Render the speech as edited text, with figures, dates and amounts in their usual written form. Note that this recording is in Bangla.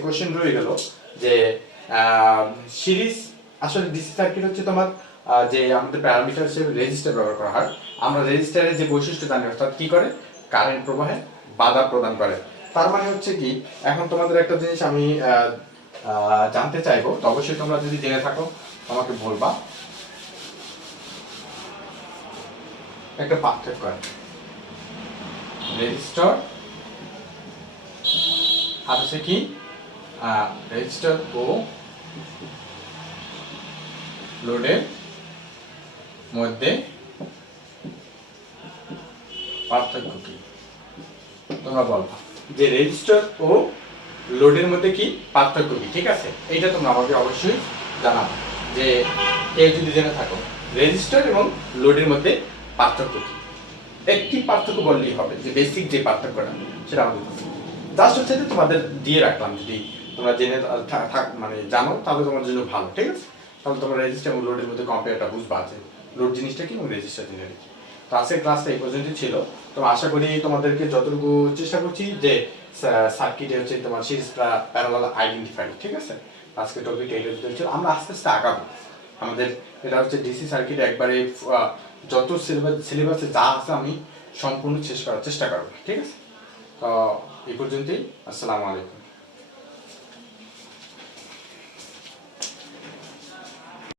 কোশ্চেন রয়ে গেল যে সিরিজ আসলে ডিসি সার্কিট হচ্ছে তোমার যে আমাদের প্যারামিটার হিসেবে রেজিস্টার ব্যবহার করা হয়। আমরা রেজিস্টারের যে বৈশিষ্ট্য জানি, অর্থাৎ কি করে কারেন্ট প্রবাহে বাধা প্রদান করে। তার মানে হচ্ছে কি, এখন তোমাদের একটা জিনিস আমি জানতে চাইবো, তো অবশ্যই তোমরা যদি জেনে থাকো আমাকে বলবা। একটা পার্থক্য রেজিস্টার আর হচ্ছে কি রেজিস্টার ও লোডের মধ্যে পার্থক্য কি তোমরা বলবা, যে রেজিস্টার ও লোডের মধ্যে কি পার্থক্য কি। ঠিক আছে, এইটা তোমরা আমাকে অবশ্যই জানাবো যে কেউ যদি জেনে থাকো রেজিস্টার এবং লোডের মধ্যে পার্থক্য কি। একটি পার্থক্য বললেই হবে, যে বেসিক যে পার্থক্যটা সেটা আমাদের জাস্ট হচ্ছে যে তোমাদের দিয়ে রাখলাম। যদি তোমরা জেনে মানে জানো তাহলে তোমার জন্য ভালো। ঠিক আছে, তাহলে তোমরা রেজিস্টার এবং লোডের মধ্যে কম্পেয়ারটা বুঝবা, আছে লোড জিনিসটা কি এবং রেজিস্টার জিনিসটা কি। তো আজকের ক্লাসটা এই পর্যন্তই ছিল। তো আশা করি তোমাদেরকে যতটুকু চেষ্টা করছি যে সার্কিটে হচ্ছে তোমার সিরিজ প্যারালাল আইডেন্টিফাই। ঠিক আছে, আজকে টপিক এইটার ভিতরে ছিল। আমরা আস্তে আস্তে আগাবো। আমাদের এটা হচ্ছে ডিসি সার্কিট একবারে যত সিলেবাসে যা আছে আমি সম্পূর্ণ শেষ করার চেষ্টা করবো। ঠিক আছে, তো এই পর্যন্তই। আসসালামু আলাইকুম।